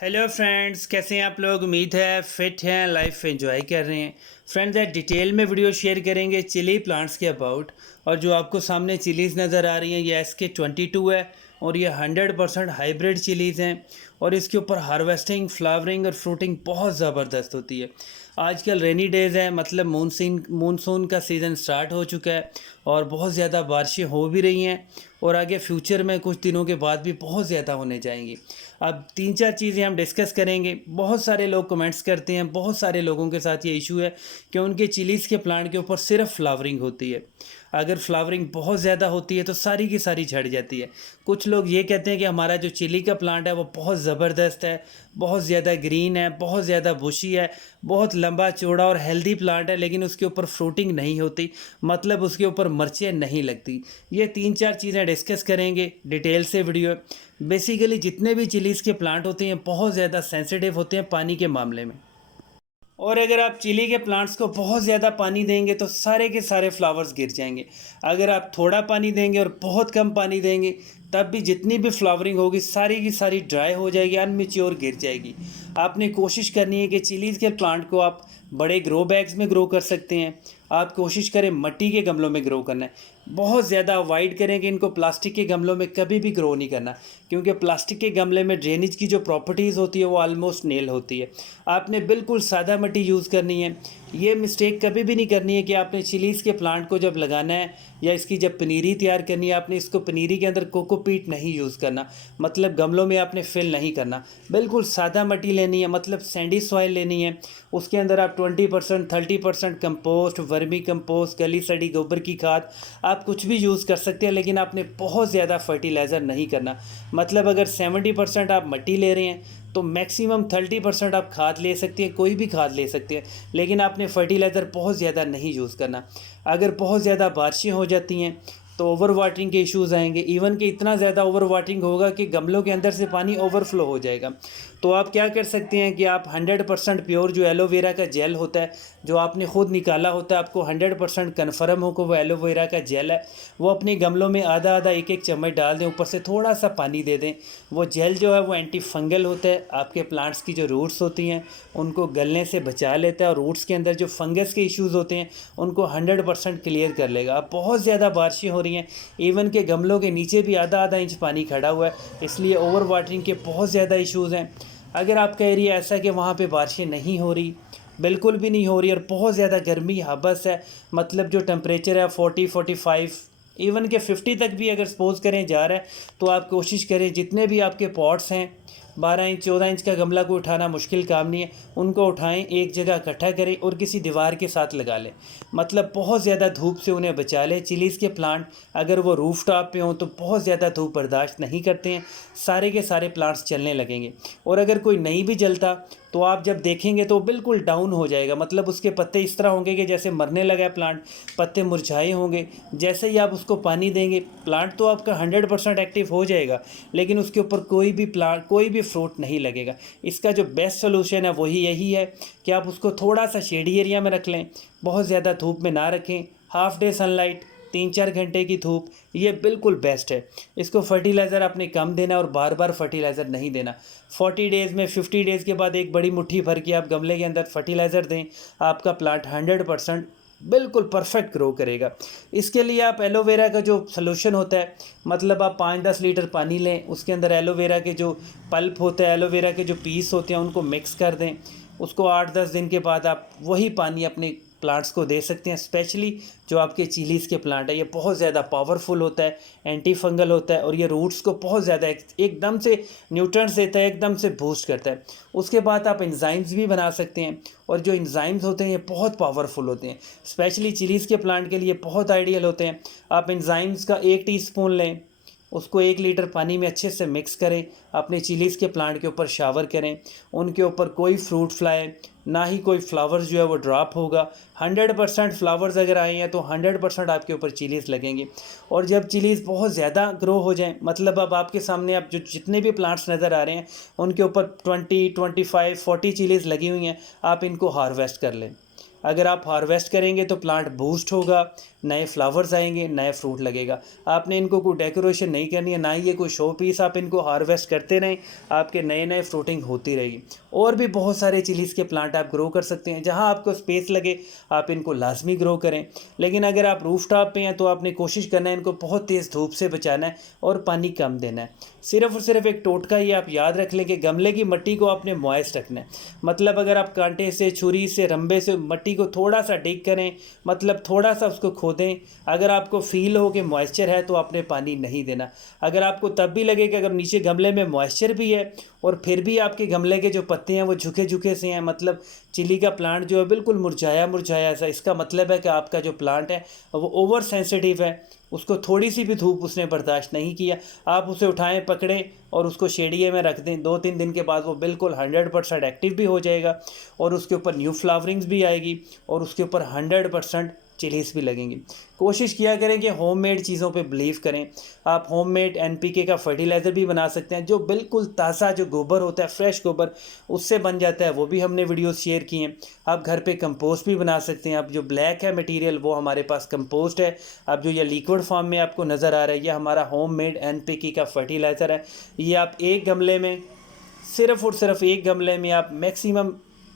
Hello friends, कैसे हैं आप लोग। उम्मीद है फिट हैं, लाइफ एंजॉय कर रहे हैं। फ्रेंड्स, आज डिटेल में वीडियो शेयर करेंगे चिली प्लांट्स के अबाउट। और जो आपको सामने चिलीज़ नज़र आ रही हैं ये SK22 है और ये 100% हाइब्रिड चिलीज़ हैं। और इसके ऊपर हार्वेस्टिंग, फ्लावरिंग और फ्रूटिंग बहुत ज़बरदस्त होती है। आजकल रेनी डेज़ है, मतलब मानसून का सीज़न स्टार्ट हो चुका है और बहुत ज़्यादा बारिशें हो भी रही हैं और आगे फ्यूचर में कुछ दिनों के बाद भी बहुत ज़्यादा होने जाएंगी। अब 3-4 चीज़ें हम डिस्कस करेंगे। बहुत सारे लोग कमेंट्स करते हैं, बहुत सारे लोगों के साथ ये इशू है कि उनके चिलीज़ के प्लांट के ऊपर सिर्फ फ्लावरिंग होती है। अगर फ्लावरिंग बहुत ज़्यादा होती है तो सारी की सारी झड़ जाती है। कुछ लोग ये कहते हैं कि हमारा जो चिली का प्लांट है वो बहुत ज़बरदस्त है, बहुत ज़्यादा ग्रीन है, बहुत ज़्यादा बुशी है, बहुत लंबा चौड़ा और हेल्दी प्लांट है, लेकिन उसके ऊपर फ्रूटिंग नहीं होती, मतलब उसके ऊपर मिर्चें नहीं लगती। ये 3-4 चीज़ें डिस्कस करेंगे डिटेल से वीडियो। बेसिकली जितने भी चिलीज़ के प्लांट होते हैं बहुत ज़्यादा सेंसिटिव होते हैं पानी के मामले में। और अगर आप चिली के प्लांट्स को बहुत ज़्यादा पानी देंगे तो सारे के सारे फ्लावर्स गिर जाएंगे। अगर आप थोड़ा पानी देंगे और बहुत कम पानी देंगे तब भी जितनी भी फ्लावरिंग होगी सारी की सारी ड्राई हो जाएगी, अनमेच्योर गिर जाएगी। आपने कोशिश करनी है कि चिलीज़ के प्लांट को आप बड़े ग्रो बैग्स में ग्रो कर सकते हैं। आप कोशिश करें मिट्टी के गमलों में ग्रो करना है। बहुत ज़्यादा अवॉइड करें कि इनको प्लास्टिक के गमलों में कभी भी ग्रो नहीं करना, क्योंकि प्लास्टिक के गमले में ड्रेनेज की जो प्रॉपर्टीज़ होती है वो ऑलमोस्ट नील होती है। आपने बिल्कुल सादा मिट्टी यूज़ करनी है। ये मिस्टेक कभी भी नहीं करनी है कि आपने चिलीज़ के प्लांट को जब लगाना है या इसकी जब पनीरी तैयार करनी है, आपने इसको पनीरी के अंदर कोकोपीट नहीं यूज़ करना, मतलब गमलों में आपने फिल नहीं करना। बिल्कुल सादा मिट्टी लेनी है, मतलब सैंडी सॉइल लेनी है। उसके अंदर आप 20% 30% कंपोस्ट, वर्मी कंपोस्ट, गली सड़ी गोबर की खाद, आप कुछ भी यूज़ कर सकते हैं, लेकिन आपने बहुत ज़्यादा फर्टिलाइज़र नहीं करना। मतलब अगर 70% आप मिट्टी ले रहे हैं तो मैक्सिमम 30% आप खाद ले सकते हैं, कोई भी खाद ले सकते हैं, लेकिन आपने फर्टिलाइज़र बहुत ज़्यादा नहीं यूज़ करना। अगर बहुत ज़्यादा बारिशें हो जाती हैं तो ओवर वाटरिंग के इश्यूज़ आएंगे। इवन कि इतना ज़्यादा ओवर वाटरिंग होगा कि गमलों के अंदर से पानी ओवरफ्लो हो जाएगा। तो आप क्या कर सकते हैं कि आप 100% प्योर जो एलोवेरा का जेल होता है, जो आपने ख़ुद निकाला होता है, आपको 100% कन्फर्म हो कि वो एलोवेरा का जेल है, वो अपने गमलों में आधा आधा एक एक चम्मच डाल दें, ऊपर से थोड़ा सा पानी दे दें। वो जेल जो है वो एंटी फंगल होता है, आपके प्लांट्स की जो रूट्स होती हैं उनको गलने से बचा लेता है और रूट्स के अंदर जो फंगस के इश्यूज़ होते हैं उनको 100% क्लियर कर लेगा। अब बहुत ज़्यादा बारिशें हो रही हैं, इवन के गमलों के नीचे भी आधा आधा इंच पानी खड़ा हुआ है, इसलिए ओवर वाटरिंग के बहुत ज़्यादा इश्यूज़ हैं। अगर आपका एरिया ऐसा है कि वहाँ पे बारिशें नहीं हो रही, बिल्कुल भी नहीं हो रही, और बहुत ज़्यादा गर्मी हबस है, मतलब जो टेम्परेचर है 40-45 इवन के 50 तक भी अगर सपोज़ करें जा रहा है, तो आप कोशिश करें जितने भी आपके पॉट्स हैं, 12 इंच 14 इंच का गमला को उठाना मुश्किल काम नहीं है, उनको उठाएं, एक जगह इकट्ठा करें और किसी दीवार के साथ लगा लें। मतलब बहुत ज़्यादा धूप से उन्हें बचा लें। चिलीज़ के प्लांट अगर वो रूफ टॉप पे हों तो बहुत ज़्यादा धूप बर्दाश्त नहीं करते हैं, सारे के सारे प्लांट्स चलने लगेंगे। और अगर कोई नहीं भी जलता तो आप जब देखेंगे तो बिल्कुल डाउन हो जाएगा, मतलब उसके पत्ते इस तरह होंगे कि जैसे मरने लगा है प्लांट, पत्ते मुरझाए होंगे। जैसे ही आप उसको पानी देंगे प्लांट तो आपका 100% एक्टिव हो जाएगा, लेकिन उसके ऊपर कोई भी फ्रूट नहीं लगेगा। इसका जो बेस्ट सोल्यूशन है वही यही है कि आप उसको थोड़ा सा शेडी एरिया में रख लें, बहुत ज़्यादा धूप में ना रखें। हाफ डे सनलाइट, 3-4 घंटे की धूप, ये बिल्कुल बेस्ट है। इसको फर्टिलाइज़र आपने कम देना और बार बार फर्टिलाइज़र नहीं देना। 40 डेज़ में 50 डेज़ के बाद एक बड़ी मुट्ठी भर के आप गमले के अंदर फर्टिलाइज़र दें, आपका प्लांट 100% बिल्कुल परफेक्ट ग्रो करेगा। इसके लिए आप एलोवेरा का जो सलूशन होता है, मतलब आप 5-10 लीटर पानी लें, उसके अंदर एलोवेरा के जो पल्प होता है, एलोवेरा के जो पीस होते हैं उनको मिक्स कर दें। उसको 8-10 दिन के बाद आप वही पानी अपने प्लांट्स को दे सकते हैं। स्पेशली जो आपके चिलीज़ के प्लांट है ये बहुत ज़्यादा पावरफुल होता है, एंटी फंगल होता है और ये रूट्स को बहुत ज़्यादा एकदम से न्यूट्रिएंट्स देता है, एकदम से बूस्ट करता है। उसके बाद आप एंजाइम्स भी बना सकते हैं, और जो एंजाइम्स होते हैं ये बहुत पावरफुल होते हैं, स्पेशली चिलीज़ के प्लांट के लिए बहुत आइडियल होते हैं। आप एंजाइम्स का 1 टीस्पून लें, उसको 1 लीटर पानी में अच्छे से मिक्स करें, अपने चिलीज़ के प्लांट के ऊपर शावर करें। उनके ऊपर कोई फ्रूट फ्लाई, ना ही कोई फ्लावर्स जो है वो ड्रॉप होगा। 100% फ्लावर्स अगर आए हैं तो 100% आपके ऊपर चिलीज़ लगेंगे। और जब चिलीज़ बहुत ज़्यादा ग्रो हो जाएं, मतलब अब आपके सामने आप जो जितने भी प्लांट्स नज़र आ रहे हैं उनके ऊपर 20, 25, 40 चिलीज़ लगी हुई हैं, आप इनको हार्वेस्ट कर लें। अगर आप हार्वेस्ट करेंगे तो प्लांट बूस्ट होगा, नए फ्लावर्स आएंगे, नए फ्रूट लगेगा। आपने इनको कोई डेकोरेशन नहीं करनी है, ना ही ये कोई शो पीस, आप इनको हार्वेस्ट करते रहें, आपके नए नए फ्रूटिंग होती रहेगी। और भी बहुत सारे चिलीज़ के प्लांट आप ग्रो कर सकते हैं, जहाँ आपको स्पेस लगे आप इनको लाजमी ग्रो करें। लेकिन अगर आप रूफ टॉप पे हैं तो आपने कोशिश करना है इनको बहुत तेज़ धूप से बचाना है और पानी कम देना है। सिर्फ़ और सिर्फ एक टोटका ये आप याद रख लें कि गमले की मिट्टी को आपने मॉइस्ट रखना है। मतलब अगर आप कांटे से, छुरी से, रंबे से मिट्टी को थोड़ा सा डिग करें, मतलब थोड़ा सा उसको खोदें, अगर आपको फील हो कि मॉइस्चर है तो आपने पानी नहीं देना। अगर आपको तब भी लगे कि अगर नीचे गमले में मॉइस्चर भी है और फिर भी आपके गमले के जो पत्ते हैं वो झुके झुके से हैं, मतलब चिली का प्लांट जो है बिल्कुल मुरझाया मुरझाया सा, इसका मतलब है कि आपका जो प्लांट है वो ओवर सेंसिटिव है, उसको थोड़ी सी भी धूप उसने बर्दाश्त नहीं किया। आप उसे उठाएं, पकड़ें और उसको शेडिये में रख दें। 2-3 दिन के बाद वो बिल्कुल 100% एक्टिव भी हो जाएगा और उसके ऊपर न्यू फ्लावरिंग्स भी आएगी और उसके ऊपर 100% चिलीज़ भी लगेंगी। कोशिश किया करें कि होममेड चीज़ों पे बिलीव करें। आप होममेड एनपीके का फर्टिलाइज़र भी बना सकते हैं, जो बिल्कुल ताज़ा जो गोबर होता है, फ्रेश गोबर, उससे बन जाता है। वो भी हमने वीडियोस शेयर किए हैं। आप घर पे कंपोस्ट भी बना सकते हैं। अब जो ब्लैक है मटेरियल वो हमारे पास कंपोस्ट है। अब जो ये लिक्विड फॉर्म में आपको नज़र आ रहा है, ये हमारा होममेड एनपीके का फर्टिलाइज़र है। ये आप एक गमले में, सिर्फ़ और सिर्फ एक गमले में आप मैक्सिमम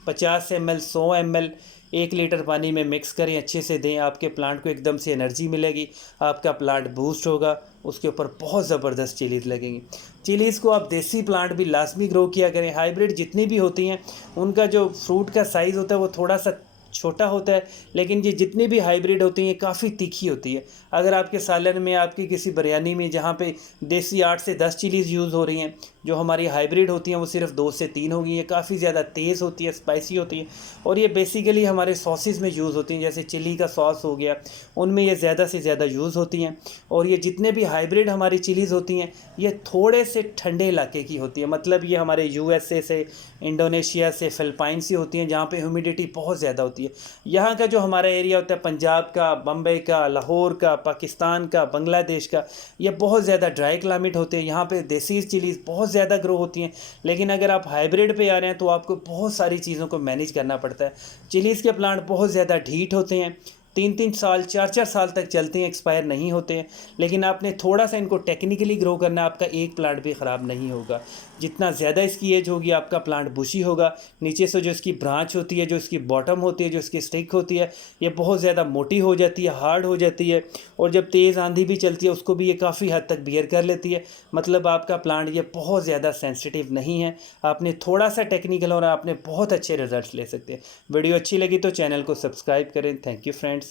50 ml, 100 ml 1 लीटर पानी में मिक्स करें, अच्छे से दें। आपके प्लांट को एकदम से एनर्जी मिलेगी, आपका प्लांट बूस्ट होगा, उसके ऊपर बहुत ज़बरदस्त चिलीज़ लगेंगी। चिलीज़ को आप देसी प्लांट भी लाजमी ग्रो किया करें। हाइब्रिड जितनी भी होती हैं उनका जो फ्रूट का साइज़ होता है वो थोड़ा सा छोटा होता है, लेकिन ये जितनी भी हाइब्रिड होती हैं काफ़ी तीखी होती है। अगर आपके सालन में, आपकी किसी बिरयानी में जहाँ पे देसी 8 से 10 चिलीज़ यूज़ हो रही हैं, जो हमारी हाइब्रिड होती हैं वो सिर्फ 2 से 3 होगी। ये काफ़ी ज़्यादा तेज़ होती है, स्पाइसी होती है और ये बेसिकली हमारे सॉसेस में यूज़ होती हैं, जैसे चिली का सॉस हो गया, उनमें ये ज़्यादा से ज़्यादा यूज़ होती हैं। और ये जितने भी हाइब्रिड हमारी चिलीज़ होती हैं ये थोड़े से ठंडे इलाके की होती है, मतलब ये हमारे यूएसए से, इंडोनेशिया से, फ़िलिपाइन से होती हैं, जहाँ पे ह्यूमिडिटी बहुत ज़्यादा होती है। यहाँ का जो हमारा एरिया होता है, पंजाब का, बम्बई का, लाहौर का, पाकिस्तान का, बांग्लादेश का, ये बहुत ज़्यादा ड्राई क्लाइमेट होते हैं। यहाँ पे देसी चिलीज़ बहुत ज़्यादा ग्रो होती हैं। लेकिन अगर आप हाइब्रिड पे आ रहे हैं तो आपको बहुत सारी चीज़ों को मैनेज करना पड़ता है। चिलीज़ के प्लांट बहुत ज़्यादा ढीठ होते हैं, 3-3 साल, 4-4 साल तक चलते हैं, एक्सपायर नहीं होते हैं। लेकिन आपने थोड़ा सा इनको टेक्निकली ग्रो करना, आपका एक प्लांट भी ख़राब नहीं होगा। जितना ज़्यादा इसकी एज होगी आपका प्लांट बुशी होगा। नीचे से जो इसकी ब्रांच होती है, जो इसकी बॉटम होती है, जो इसकी स्टिक होती है, ये बहुत ज़्यादा मोटी हो जाती है, हार्ड हो जाती है और जब तेज़ आंधी भी चलती है उसको भी ये काफ़ी हद तक बियर कर लेती है। मतलब आपका प्लांट ये बहुत ज़्यादा सेंसिटिव नहीं है। आपने थोड़ा सा टेक्निकल और आपने बहुत अच्छे रिजल्ट ले सकते हैं। वीडियो अच्छी लगी तो चैनल को सब्सक्राइब करें। Thank you friends.